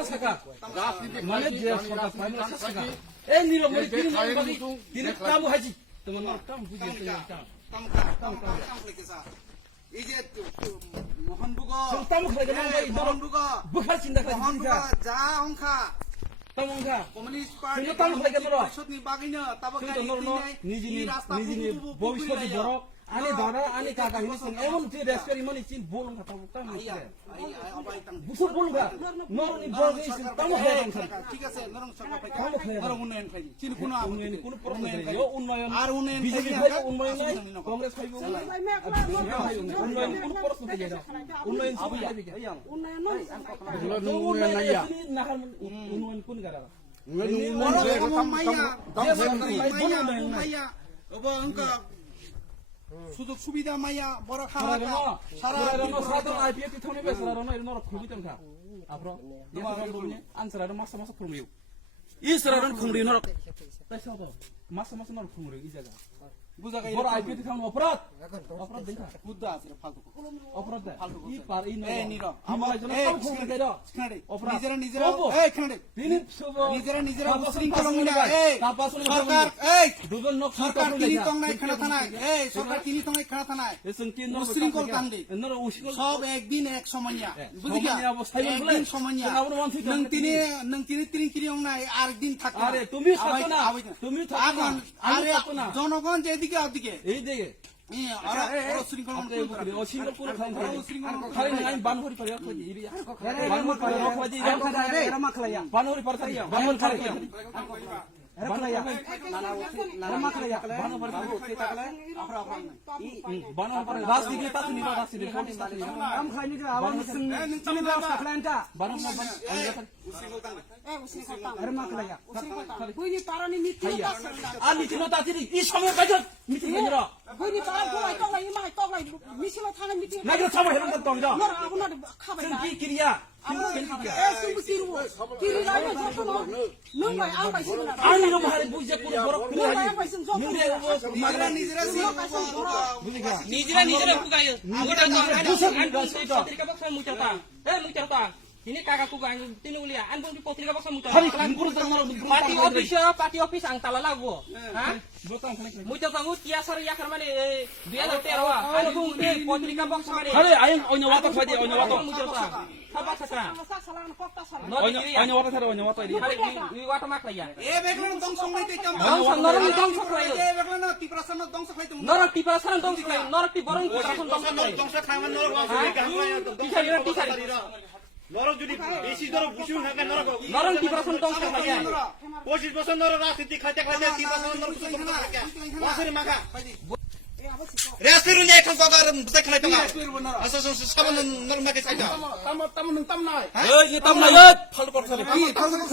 আমার শাখা মানে যে সরকার ফাইনাল শাখা এই নিরমরি তিনি বাকি তিনি কাম হাজি তোমার কাম বুঝিয়েছে কাম এই যে মোহনবুগ কাম খাইগে না এই মোহনবুগ বুখার চিন্তা করে যা অংখা তামংখা কমিউনিস্ট পার্টি তুমি কাম খাইগে না পরিষদনি বাগিনো তাবো নিজি ভবিষ্যৎ বড় আনি দাদা আনি কাকা হিসিন এমন যে রেসপের ইমন ইচিন বলুন কথা কাম বুসুর বলুন নরনি বল গইছিন কাম খাইগে ঠিক আছে নরম সরকার নরম উন্নয়ন খাই চিন কোনো কোনো প্রশ্ন নেই ও উন্নয়ন আর উন্নয়ন বিজেপি খাইবে উন্নয়ন নাই কংগ্রেস খাইবে উন্নয়ন কোনো প্রশ্ন নেই উন্নয়ন সব খাইবে কি উন্নয়ন নয় উন্নয়ন নাই নাখার উন্নয়ন কোন গারা মাইয়া সুযোগ সুবিধা মাইয়া বড় খাওয়া সারা সাধারণ আইপিএফ থাউনি বেসরারন এরন খুবিতন খা আপরো ইমারন আনসারার মাস মাস খুমিউ ইসরারন খুমরি নরক তাইসাও মাস মাস নরক খুমরি ই জায়গা বুঝা গাই বড় আইপিএফ থাউনি অপরাধ অপরাধ দেখা বুদ্ধ আছে ফালতু অপরাধ ই পার ই এই নির আমার জন্য কাম খুমরি গাইর খাড়ে অপরাধ নিজেরা এই খাড়ে তিনি সব নিজেরা উশৃঙ্খল না এই সরকার এই দুজন নক সরকার তিনি তং নাই খানা থানায় এই সরকার তিনি তং নাই খানা থানায় এসন কি উশৃঙ্খল কাণ্ডে নর উশৃঙ্খল সব একদিন এক সময়য়া বুঝিকা সমনিয়া অবস্থায় বলে একদিন সময়য়া নং তিনি তিনি নাই আরেকদিন থাকবে আরে তুমি থাকো না তুমি থাকো না আরে জনগণ যেদিকে ওদিকে এই দিকে উশৃঙ্খল অশৃঙ্খল করে খালি নাই বানহরি পারে খালি ইরিয়া বানহরি পারে খালি বানহরি পারে খালি বানহরি পারে বানহরি বানহরি পারে রাস দিকে তাতে নিবা রাস দিকে কোটি তাতে কাম খাইনি যে আবার তুমি রাস খালান্টা বানহরি আরে মাখলায়া বুইনি পারানি মিথ্যা আর মিথিনো তাতিরি ই সময় কাজত মিথিন গেরা বুইনি পারা গলাই তলাই মাই তলাই মিছিল থানা মিথ্যা নাগরা সময় হেরন তং যা নর আগুনার খাবাই না কি ক্রিয়া এ সুবু কিরু কিরি লাইনে যতনো নং ভাই আল পাইছিস না আমি নো মারে বুঝে কোন বড় কোন হাজি নিরে মাগরা নিজেরা নিজেরা কুগায় গোটা পত্রিকা box মুচাতা A মুচাতা ini kakakku gang tinu ulia an pun di potri ka muta party office ang talala go ha muta tangu tia sar ya karmane dia la terwa an pun di potri ka box mane hare ayin onya wata khadi onya wata muta sabak sakra salaan kokta sal onya wata thare onya wata hari ni wata makla ya এ বেগলন দং সংলাই তে কাম nor dong saklai এ বেগলন তিপ্রাসন দং সংলাই তে nor ti pasan dong saklai nor ti borong pasan dong saklai দংশ খাইমান নরক আছে tisari নরক যদি বেশি ধরে বুঝিও না নরক nor ti pasan dong saklai ya 25 বছর নরক রাজনীতি খাইতে খাইতে 3 বছর নরক বছরে মাখা রেস্টুরেন্টে এখন বাগার বুঝতে খাইতে না আসা সাবান নরক মাকে চাইতা তাম নাই এই তাম নাই ফালতু কথা কি ফালতু